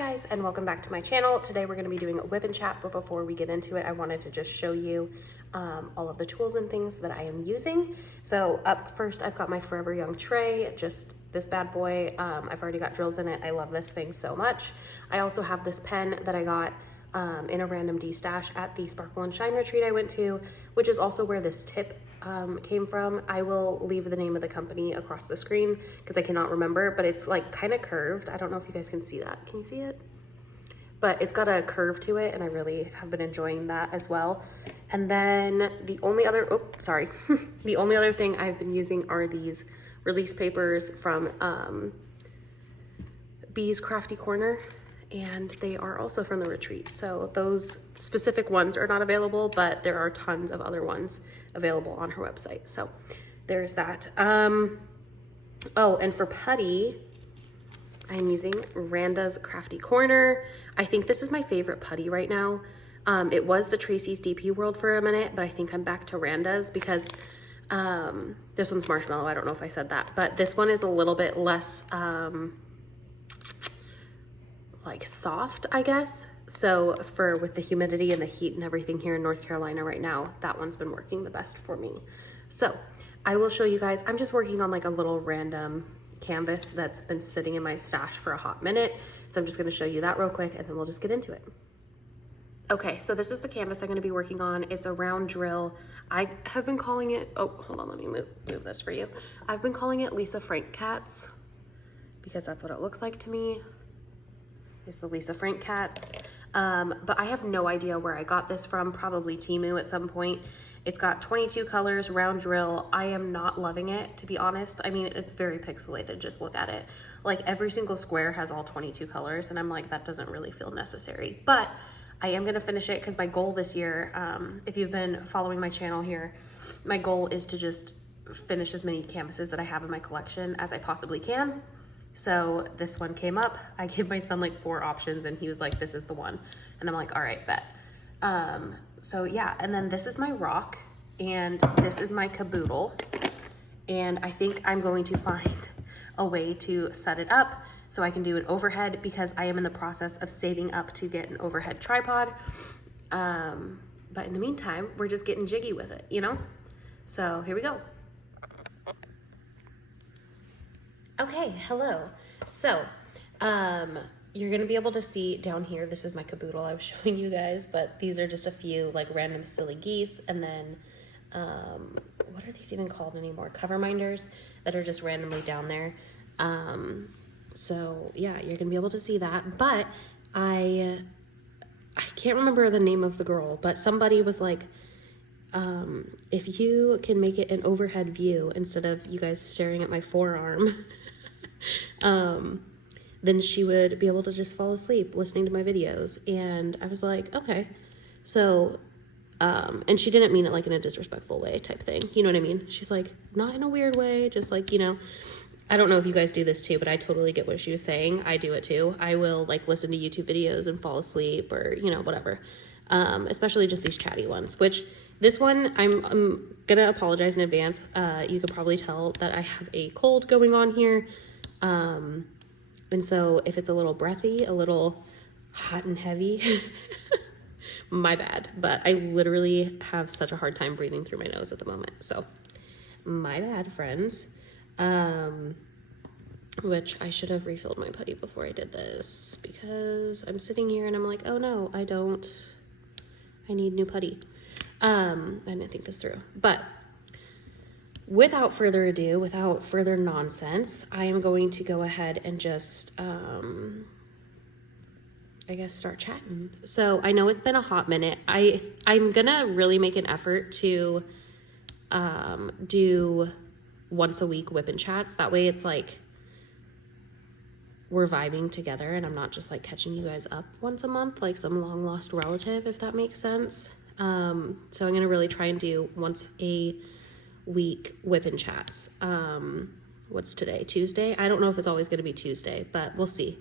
guys, and welcome back to my channel. Today we're going to be doing a WIP and chat, but before we get into it, I wanted to just show you all of the tools and things that I am using. So up first, I've got my Forever Young tray, just this bad boy. I've already got drills in it. I love this thing so much. I also have this pen that I got in a random D stash at the Sparkle and Shine retreat I went to, which is also where this tip came from. I will leave the name of the company across the screen because I cannot remember, but it's like kind of curved. I don't know if you guys can see that. Can you see it? But it's got a curve to it, and I really have been enjoying that as well. And then the only other, the only other thing I've been using are these release papers from Bee's Crafty Corner, and they are also from the retreat. So those specific ones are not available, but there are tons of other ones available on her website. So there's that. Oh, and for putty, I'm using Randa's Crafty Corner. I think this is my favorite putty right now. It was the Tracy's DP World for a minute, but I think I'm back to Randa's because this one's marshmallow. I don't know if I said that, but this one is a little bit less like soft, I guess. So with the humidity and the heat and everything here in North Carolina right now, that one's been working the best for me. So I will show you guys, I'm just working on like a little random canvas that's been sitting in my stash for a hot minute. So I'm just gonna show you that real quick and then we'll just get into it. Okay, so this is the canvas I'm gonna be working on. It's a round drill. I have been calling it, oh, hold on, let me move this for you. I've been calling it Lisa Frank Cats because that's what it looks like to me. Is the Lisa Frank Cats. But I have no idea where I got this from, probably Temu at some point. It's got 22 colors, round drill. I am not loving it, to be honest. I mean, it's very pixelated, just look at it. Like every single square has all 22 colors, and I'm like, that doesn't really feel necessary. But I am gonna finish it because my goal this year, if you've been following my channel here, my goal is to just finish as many canvases that I have in my collection as I possibly can. So this one came up. I gave my son like 4 options and he was like, this is the one. And I'm like, all right, bet. So yeah, and then this is my rock and this is my caboodle. And I think I'm going to find a way to set it up so I can do an overhead because I am in the process of saving up to get an overhead tripod. But in the meantime, we're just getting jiggy with it, you know? So here we go. Okay, hello. So, you're gonna be able to see down here, this is my caboodle I was showing you guys, but these are just a few like random silly geese, and then, what are these even called anymore? Cover minders that are just randomly down there. So yeah, you're gonna be able to see that, but I can't remember the name of the girl, but somebody was like, if you can make it an overhead view instead of you guys staring at my forearm, then she would be able to just fall asleep listening to my videos. And I was like, okay. So, and she didn't mean it like in a disrespectful way type thing. You know what I mean? She's like, not in a weird way, just like, you know, I don't know if you guys do this too, but I totally get what she was saying. I do it too. I will like listen to YouTube videos and fall asleep or, you know, whatever. Especially just these chatty ones, which this one, I'm gonna apologize in advance. You could probably tell that I have a cold going on here. And so if it's a little breathy, a little hot and heavy, my bad. But I literally have such a hard time breathing through my nose at the moment. So my bad, friends. Which I should have refilled my putty before I did this because I'm sitting here and I'm like, oh no, I need new putty. I didn't think this through, but without further ado, without further nonsense, I am going to go ahead and just, I guess start chatting. So I know it's been a hot minute. I'm gonna really make an effort to, do once a week WIP and chats. That way it's like, we're vibing together and I'm not just like catching you guys up once a month, like some long lost relative, if that makes sense. So I'm going to really try and do once a week WIP and chats. What's today? Tuesday? I don't know if it's always going to be Tuesday, but we'll see.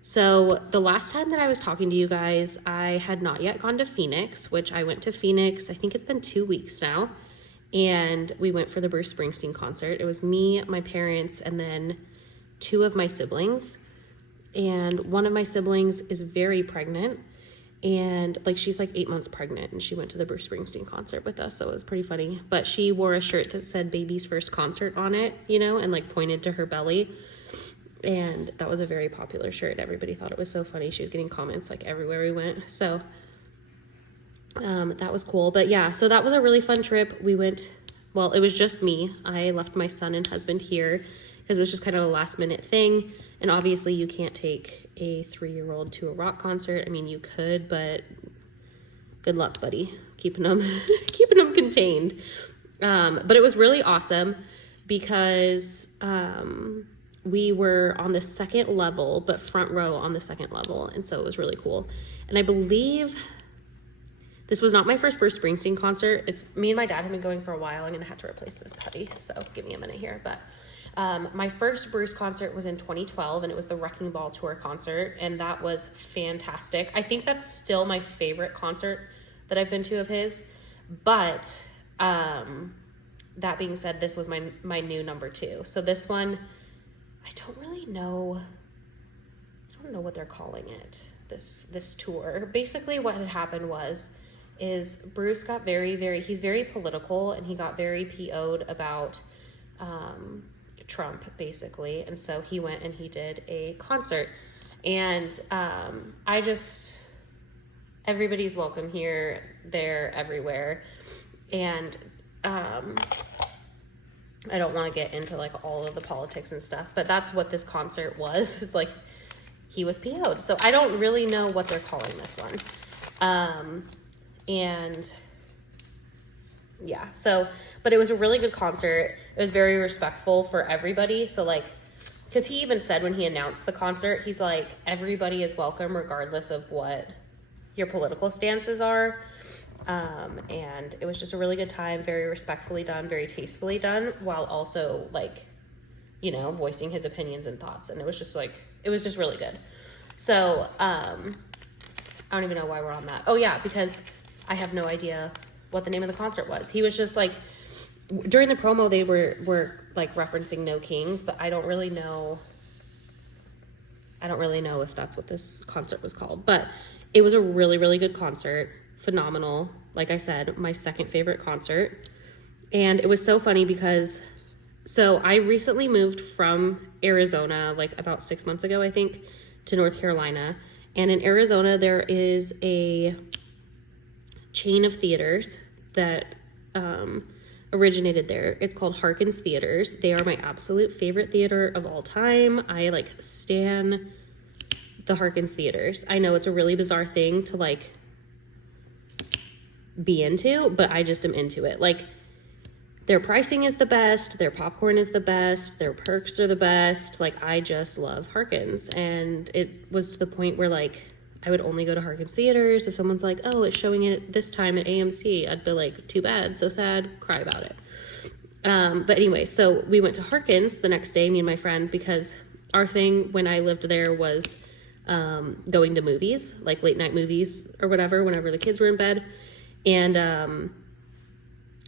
So the last time that I was talking to you guys, I had not yet gone to Phoenix, which I went to Phoenix. I think it's been 2 weeks now. And we went for the Bruce Springsteen concert. It was me, my parents, and then 2 of my siblings. and one of my siblings is very pregnant, and like she's like 8 months pregnant, and she went to the Bruce Springsteen concert with us, so it was pretty funny. But she wore a shirt that said baby's first concert on it, you know, and like pointed to her belly, and that was a very popular shirt. Everybody thought it was so funny. She was getting comments like everywhere we went, so that was cool. But yeah, so that was a really fun trip. We went, well, it was just me. I left my son and husband here because it was just kind of a last minute thing. And obviously you can't take a 3-year-old to a rock concert. I mean, you could, but good luck, buddy, keeping them contained. But it was really awesome because we were on the second level, but front row on the second level. And so it was really cool. And I believe this was not my first Bruce Springsteen concert. It's me and my dad have been going for a while. I'm going to have to replace this putty, so give me a minute here. But my first Bruce concert was in 2012, and it was the Wrecking Ball Tour concert, and that was fantastic. I think that's still my favorite concert that I've been to of his. But that being said, this was my new number 2. So this one, I don't know what they're calling it, this tour. Basically what had happened is Bruce got he's very political, and he got very PO'd about Trump, basically. And so he went and he did a concert, and everybody's welcome here, there, everywhere. And I don't want to get into like all of the politics and stuff, but that's what this concert was. It's like he was PO'd. So I don't really know what they're calling this one. And yeah, so, but it was a really good concert. It was very respectful for everybody. So like, because he even said when he announced the concert, he's like, everybody is welcome regardless of what your political stances are. And it was just a really good time, very respectfully done, very tastefully done, while also like, you know, voicing his opinions and thoughts. And it was just really good. So, I don't even know why we're on that. Oh yeah, because I have no idea what the name of the concert was. He was just like, during the promo, they were like referencing No Kings, but I don't really know if that's what this concert was called. But it was a really, really good concert. Phenomenal. Like I said, my second favorite concert. And it was so funny because, so I recently moved from Arizona, like about 6 months ago, I think, to North Carolina. And in Arizona, there is a chain of theaters that originated there. It's called Harkins Theaters. They are my absolute favorite theater of all time. I like stan the Harkins Theaters. I know it's a really bizarre thing to like be into, but I just am into it. Like, their pricing is the best, their popcorn is the best, their perks are the best. Like, I just love Harkins. And it was to the point where like I would only go to Harkins Theaters if someone's like, oh, it's showing it this time at AMC. I'd be like, too bad, so sad, cry about it. But anyway, so we went to Harkins the next day, me and my friend, because our thing when I lived there was going to movies, like late night movies or whatever, whenever the kids were in bed. And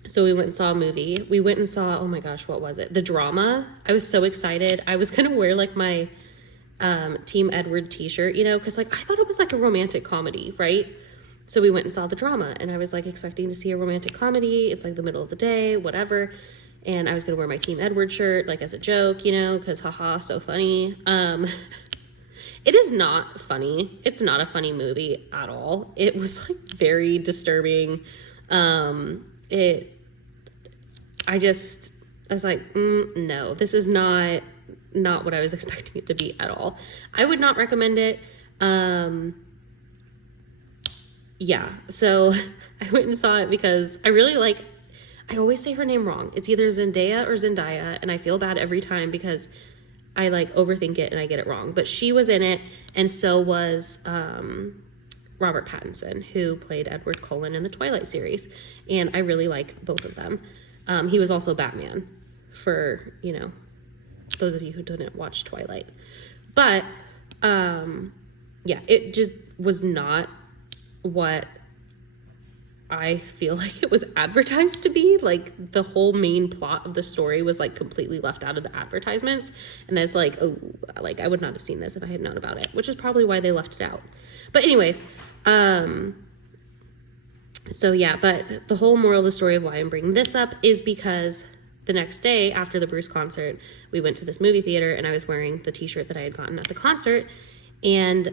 so we went and saw a movie. We went and saw, oh my gosh, what was it? The Drama. I was so excited. I was going to wear like my Team Edward t-shirt, you know, because like I thought it was like a romantic comedy, right? So we went and saw The Drama, and I was like expecting to see a romantic comedy. It's like the middle of the day, whatever. And I was going to wear my Team Edward shirt, like as a joke, you know, because haha, so funny. It is not funny. It's not a funny movie at all. It was like very disturbing. I was like, no, this is not what I was expecting it to be at all. I would not recommend it. Yeah, so I went and saw it because I really like, I always say her name wrong. It's either Zendaya or Zendaya, and I feel bad every time because I like overthink it and I get it wrong. But she was in it, and so was Robert Pattinson, who played Edward Cullen in the Twilight series. And I really like both of them. He was also Batman, for, you know, those of you who didn't watch Twilight. But yeah, it just was not what I feel like it was advertised to be. Like the whole main plot of the story was like completely left out of the advertisements. And it's like, oh, like I would not have seen this if I had known about it, which is probably why they left it out. But anyways, so yeah, but the whole moral of the story of why I'm bringing this up is because the next day after the Bruce concert, we went to this movie theater and I was wearing the t-shirt that I had gotten at the concert. And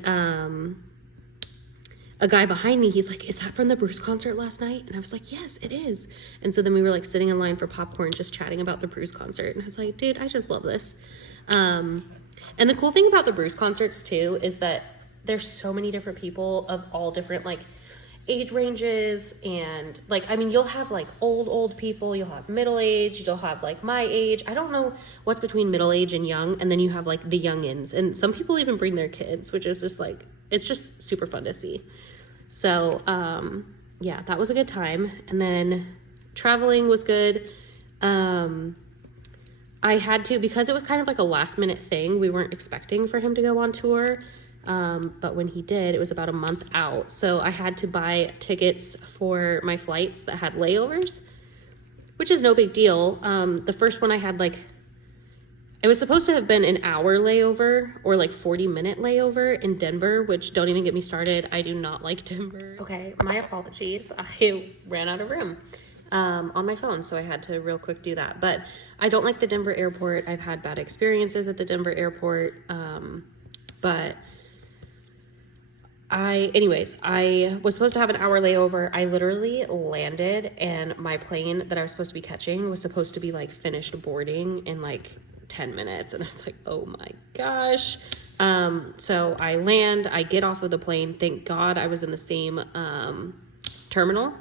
a guy behind me, he's like, is that from the Bruce concert last night? And I was like, yes, it is. And so then we were like sitting in line for popcorn, just chatting about the Bruce concert. And I was like, dude, I just love this. And the cool thing about the Bruce concerts too, is that there's so many different people of all different like age ranges. And like, I mean, you'll have like old people, you'll have middle-aged, you'll have like my age. I don't know what's between middle-age and young. And then you have like the youngins, and some people even bring their kids, which is just like, it's just super fun to see. So, yeah, that was a good time. And then traveling was good. I had to, because it was kind of like a last minute thing, we weren't expecting for him to go on tour. But when he did, it was about a month out. So I had to buy tickets for my flights that had layovers, which is no big deal. The first one I had like, it was supposed to have been an hour layover or like 40-minute layover in Denver, which don't even get me started. I do not like Denver. Okay, my apologies. I ran out of room on my phone, so I had to real quick do that. But I don't like the Denver airport. I've had bad experiences at the Denver airport. But anyways, I was supposed to have an hour layover. I literally landed and my plane that I was supposed to be catching was supposed to be like finished boarding in like 10 minutes. And I was like, oh my gosh. So I land, I get off of the plane. Thank God I was in the same, terminal.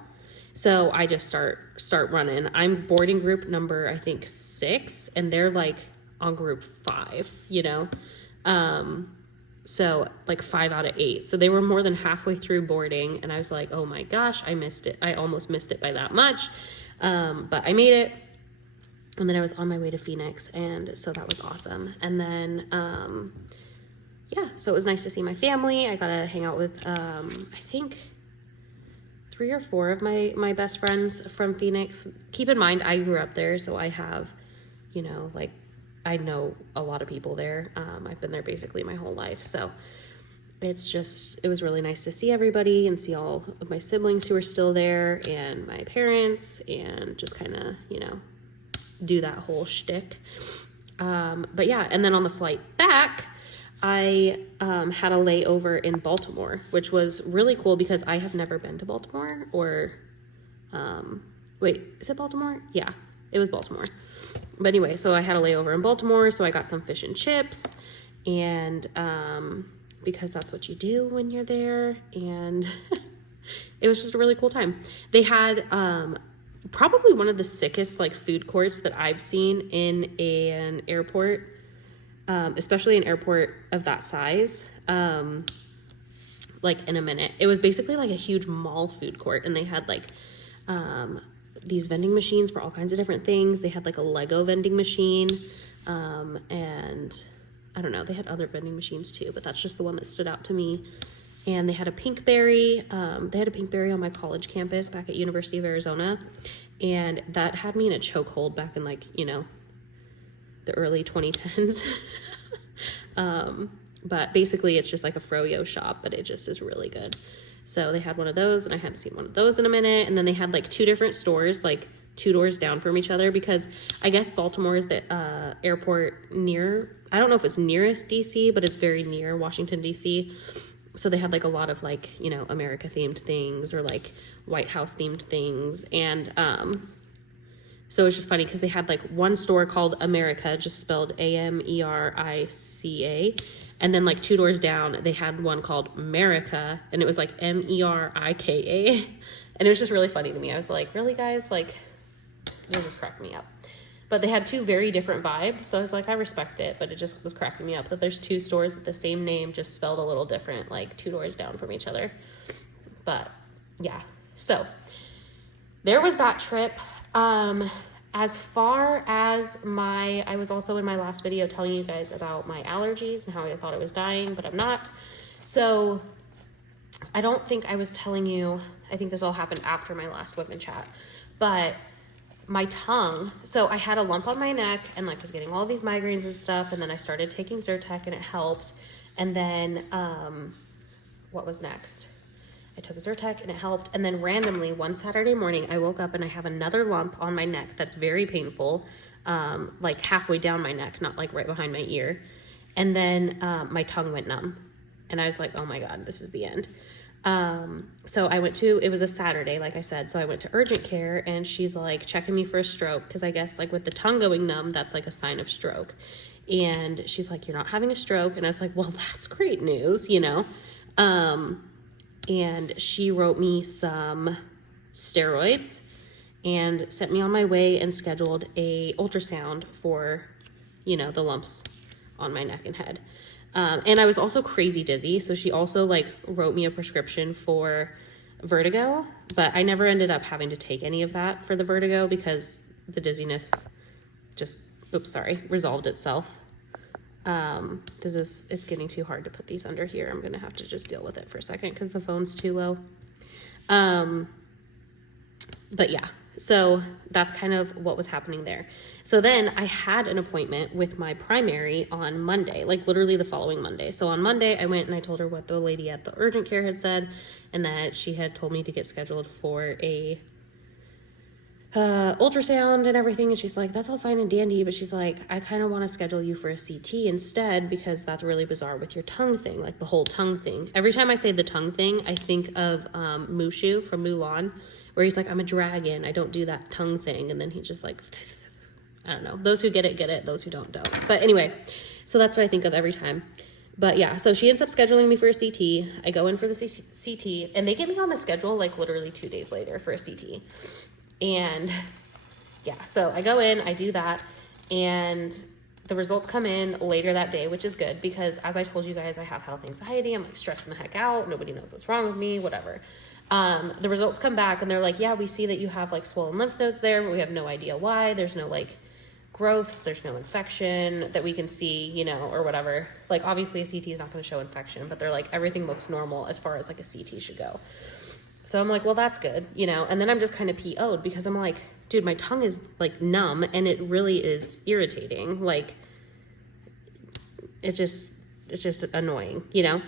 So I just start running. I'm boarding group number, I think 6, and they're like on group 5, you know? So like 5 out of 8. So they were more than halfway through boarding. And I was like, oh my gosh, I missed it. I almost missed it by that much. But I made it. And then I was on my way to Phoenix, and so that was awesome. And then, yeah, so it was nice to see my family. I got to hang out with, I think 3 or 4 of my best friends from Phoenix. Keep in mind, I grew up there, so I have, you know, like, I know a lot of people there. I've been there basically my whole life. So it was really nice to see everybody and see all of my siblings who are still there and my parents, and just kind of, you know, do that whole shtick. But yeah, and then on the flight back, I had a layover in Baltimore, which was really cool because I have never been to Baltimore, or wait, is it Baltimore? Yeah, it was Baltimore. But anyway, so I had a layover in Baltimore, so I got some fish and chips, and because that's what you do when you're there, and it was just a really cool time. They had probably one of the sickest like food courts that I've seen in an airport, especially an airport of that size, like in a minute. It was basically like a huge mall food court, and they had like these vending machines for all kinds of different things. They had like a Lego vending machine, and I don't know, they had other vending machines too, but that's just the one that stood out to me. And they had a Pinkberry. They had a Pinkberry on my college campus back at University of Arizona. And that had me in a chokehold back in like, you know, the early 2010s. But basically it's just like a froyo shop, but it just is really good. So they had one of those, and I hadn't seen one of those in a minute. And then they had like 2 different stores, like 2 doors down from each other, because I guess Baltimore is the airport near, I don't know if it's nearest DC, but it's very near Washington, DC. So they had like a lot of like, you know, America themed things, or like White House themed things. And so it's just funny because they had like one store called America, just spelled America. And then like 2 doors down, they had one called America, and it was like Merika. And it was just really funny to me. I was like, really guys? Like, it just cracked me up. But they had 2 very different vibes, so I was like, I respect it, but it just was cracking me up that there's 2 stores with the same name, just spelled a little different, like 2 doors down from each other. But yeah, so there was that trip. As far as I was also in my last video telling you guys about my allergies and how I thought I was dying, but I'm not. So I don't think I was telling you, I think this all happened after my last WIP and chat, but my tongue, so I had a lump on my neck and like was getting all these migraines and stuff. And then I started taking Zyrtec and it helped. And then, what was next? I took Zyrtec and it helped. And then randomly one Saturday morning, I woke up and I have another lump on my neck that's very painful, like halfway down my neck, not like right behind my ear. And then my tongue went numb. And I was like, oh my God, this is the end. So I went to, it was a Saturday, like I said, so I went to urgent care and she's like checking me for a stroke. Cause I guess like with the tongue going numb, that's like a sign of stroke. And she's like, you're not having a stroke. And I was like, well, that's great news, you know? And she wrote me some steroids and sent me on my way and scheduled a ultrasound for, you know, the lumps on my neck and head. And I was also crazy dizzy. So she also like wrote me a prescription for vertigo, but I never ended up having to take any of that for the vertigo because the dizziness just, resolved itself. It's getting too hard to put these under here. I'm going to have to just deal with it for a second because the phone's too low. But yeah, so that's kind of what was happening there. So then I had an appointment with my primary on Monday, like literally the following Monday. So on Monday I went and I told her what the lady at the urgent care had said and that she had told me to get scheduled for a ultrasound and everything. And she's like, that's all fine and dandy. But she's like, I kind of want to schedule you for a CT instead because that's really bizarre with your tongue thing, like the whole tongue thing. Every time I say the tongue thing, I think of Mushu from Mulan, where he's like, I'm a dragon. I don't do that tongue thing. And then he just like, I don't know. Those who get it, get it. Those who don't. But anyway, so that's what I think of every time. But yeah, so she ends up scheduling me for a CT. I go in for the CT and they get me on the schedule like literally 2 days later for a CT. And yeah, so I go in, I do that, and the results come in later that day, which is good because as I told you guys, I have health anxiety. I'm like stressing the heck out. Nobody knows what's wrong with me, whatever. The results come back and they're like, yeah, we see that you have like swollen lymph nodes there, but we have no idea why. There's no like growths, there's no infection that we can see, you know, or whatever. Like obviously a CT is not going to show infection, but they're like, everything looks normal as far as like a CT should go. So I'm like, well, that's good, you know, and then I'm just kind of PO'd because I'm like, dude, my tongue is like numb and it really is irritating. Like it's just annoying, you know?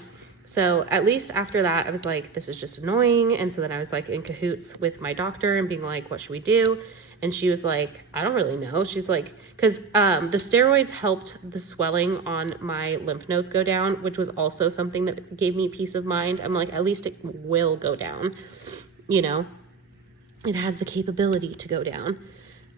So at least after that, I was like, this is just annoying. And so then I was like in cahoots with my doctor and being like, what should we do? And she was like, I don't really know. She's like, because the steroids helped the swelling on my lymph nodes go down, which was also something that gave me peace of mind. I'm like, at least it will go down, you know? It has the capability to go down.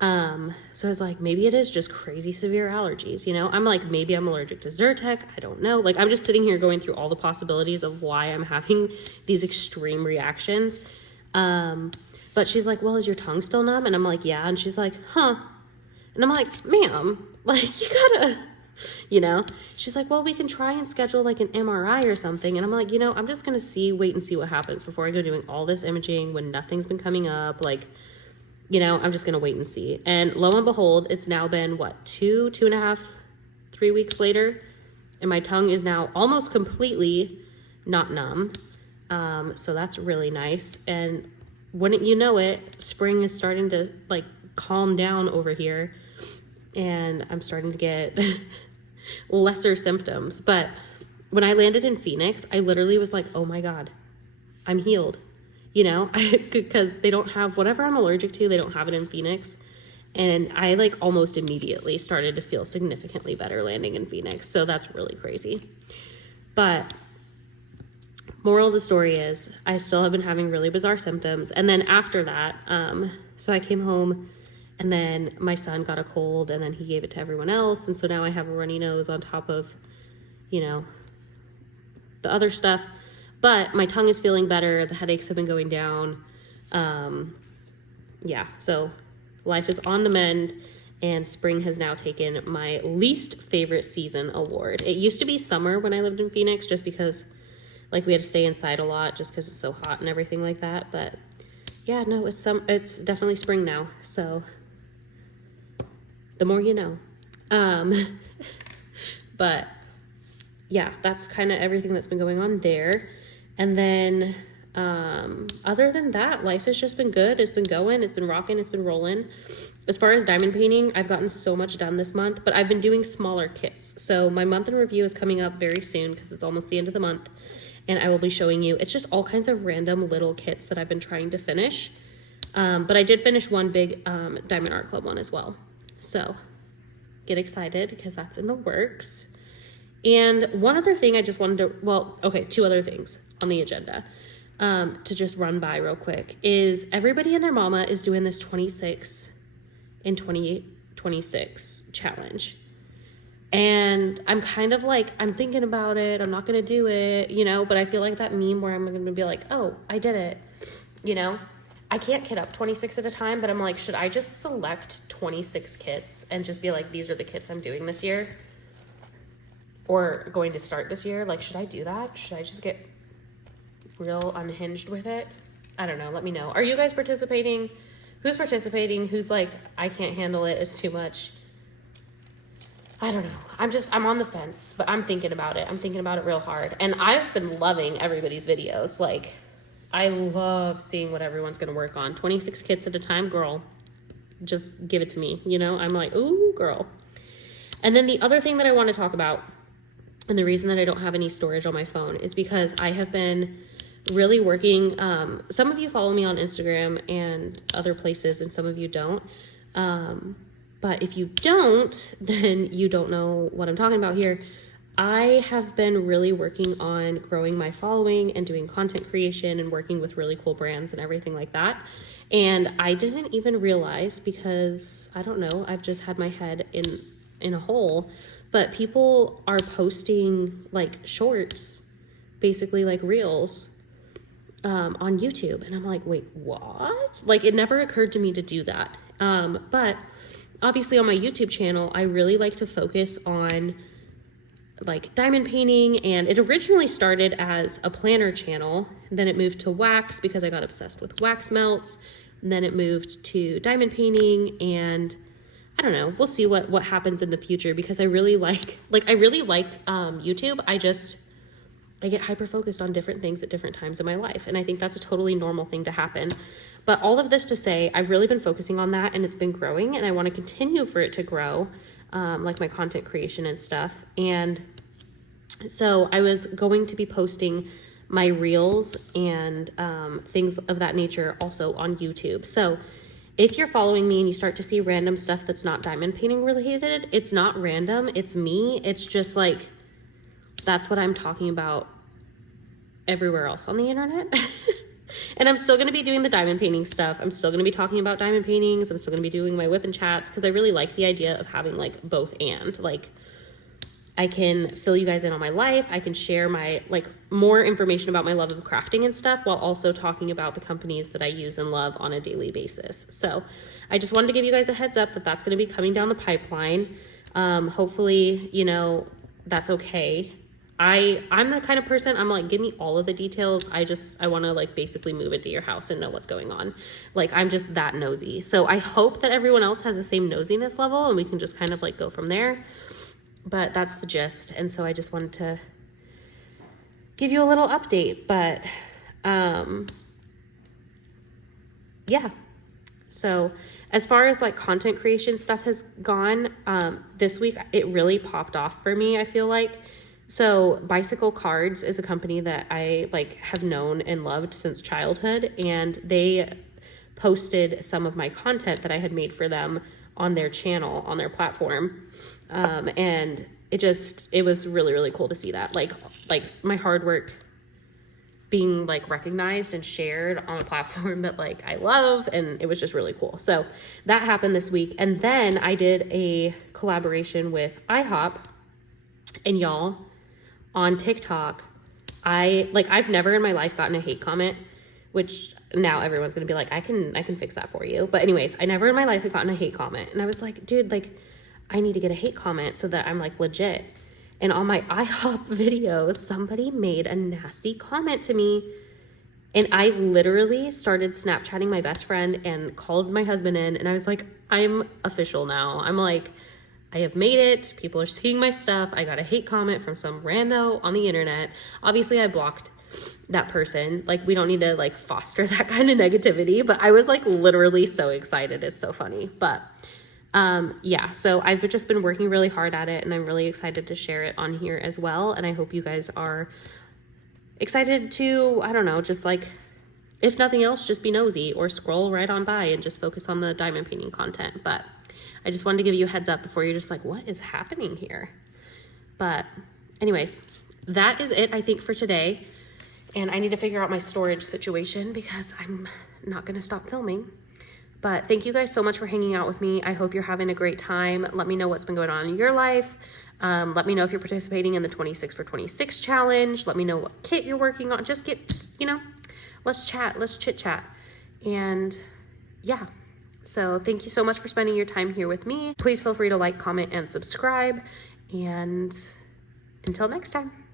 So I was like, maybe it is just crazy severe allergies, you know? I'm like, maybe I'm allergic to Zyrtec. I don't know. Like, I'm just sitting here going through all the possibilities of why I'm having these extreme reactions. But she's like, well, is your tongue still numb? And I'm like, yeah. And she's like, huh. And I'm like, ma'am, like, you gotta, you know? She's like, well, we can try and schedule like an MRI or something. And I'm like, you know, I'm just gonna wait and see what happens before I go doing all this imaging when nothing's been coming up. Like, you know, I'm just gonna wait and see. And lo and behold, it's now been what, 2.5, 3 weeks later, and my tongue is now almost completely not numb. So that's really nice. And wouldn't you know it, spring is starting to like calm down over here, and I'm starting to get lesser symptoms. But when I landed in Phoenix, I literally was like, oh my God, I'm healed. You know, because they don't have whatever I'm allergic to, they don't have it in Phoenix. And I like almost immediately started to feel significantly better landing in Phoenix. So that's really crazy. But moral of the story is I still have been having really bizarre symptoms. And then after that, so I came home and then my son got a cold and then he gave it to everyone else. And so now I have a runny nose on top of, you know, the other stuff. But my tongue is feeling better. The headaches have been going down. Yeah, so life is on the mend, and spring has now taken my least favorite season award. It used to be summer when I lived in Phoenix, just because like we had to stay inside a lot just because it's so hot and everything like that. But yeah, no, it's definitely spring now. So the more you know. But yeah, that's kind of everything that's been going on there. And then Other than that, life has just been good. It's been going, it's been rocking, it's been rolling. As far as diamond painting, I've gotten so much done this month, but I've been doing smaller kits. So my month in review is coming up very soon because it's almost the end of the month. And I will be showing you, it's just all kinds of random little kits that I've been trying to finish. But I did finish one big Diamond Art Club one as well. So get excited because that's in the works. And one other thing I just wanted to, well, okay, two other things on the agenda to just run by real quick is everybody and their mama is doing this 26 in 2026 challenge. And I'm kind of like, I'm thinking about it. I'm not going to do it, you know, but I feel like that meme where I'm going to be like, oh, I did it. You know, I can't kit up 26 at a time, but I'm like, should I just select 26 kits and just be like, these are the kits I'm doing this year or going to start this year? Like, should I do that? Should I just get real unhinged with it? I don't know. Let me know. Are you guys participating? Who's participating? Who's like, I can't handle it. It's too much. I don't know. I'm on the fence, but I'm thinking about it. I'm thinking about it real hard. And I've been loving everybody's videos. Like, I love seeing what everyone's going to work on. 26 kits at a time, girl. Just give it to me. You know, I'm like, ooh, girl. And then the other thing that I want to talk about, and the reason that I don't have any storage on my phone is because I have been really working. Some of you follow me on Instagram and other places, and some of you don't. But if you don't, then you don't know what I'm talking about here. I have been really working on growing my following and doing content creation and working with really cool brands and everything like that. And I didn't even realize because, I don't know, I've just had my head in a hole, but people are posting like shorts, basically like reels, on YouTube. And I'm like, wait, what? Like, it never occurred to me to do that. But obviously on my YouTube channel, I really like to focus on like diamond painting, and it originally started as a planner channel, and then it moved to wax because I got obsessed with wax melts, and then it moved to diamond painting, and I don't know, we'll see what happens in the future because I really like YouTube. I get hyper focused on different things at different times in my life, and I think that's a totally normal thing to happen. But all of this to say, I've really been focusing on that, and it's been growing, and I want to continue for it to grow, like my content creation and stuff. And so I was going to be posting my reels and things of that nature also on YouTube. So if you're following me and you start to see random stuff that's not diamond painting related, it's not random, it's me. It's just like, that's what I'm talking about everywhere else on the internet. And I'm still going to be doing the diamond painting stuff. I'm still going to be talking about diamond paintings. I'm still going to be doing my WIP and chats because I really like the idea of having like both and. Like, I can fill you guys in on my life. I can share my like more information about my love of crafting and stuff while also talking about the companies that I use and love on a daily basis. So I just wanted to give you guys a heads up that that's going to be coming down the pipeline. Hopefully, you know, that's okay. I'm the kind of person, I'm like, give me all of the details. I want to like basically move into your house and know what's going on. Like, I'm just that nosy. So I hope that everyone else has the same nosiness level and we can just kind of like go from there. But that's the gist. And so I just wanted to give you a little update, but, yeah. So as far as like content creation stuff has gone, this week, it really popped off for me, I feel like. So Bicycle Cards is a company that I like have known and loved since childhood, and they posted some of my content that I had made for them on their channel, on their platform. And it was really, really cool to see that, like my hard work being like recognized and shared on a platform that like I love. And it was just really cool. So that happened this week. And then I did a collaboration with IHOP, and y'all, on TikTok, I've never in my life gotten a hate comment, which now everyone's gonna be like, I can fix that for you. But anyways, I never in my life had gotten a hate comment. And I was like, dude, like, I need to get a hate comment so that I'm like legit. And on my IHOP videos, somebody made a nasty comment to me. And I literally started Snapchatting my best friend and called my husband in. And I was like, I'm official now. I'm like, I have made it. People are seeing my stuff. I got a hate comment from some rando on the internet. Obviously, I blocked that person. Like, we don't need to like foster that kind of negativity, but I was like literally so excited. It's so funny. But yeah, so I've just been working really hard at it, and I'm really excited to share it on here as well. And I hope you guys are excited to, I don't know, just like, if nothing else, just be nosy or scroll right on by and just focus on the diamond painting content. But I just wanted to give you a heads up before you're just like, what is happening here? But anyways, that is it, I think, for today. And I need to figure out my storage situation because I'm not going to stop filming. But thank you guys so much for hanging out with me. I hope you're having a great time. Let me know what's been going on in your life. Let me know if you're participating in the 26 for 26 challenge. Let me know what kit you're working on. Just, you know, let's chat, let's chit chat. And yeah, so thank you so much for spending your time here with me. Please feel free to like, comment, and subscribe. And until next time.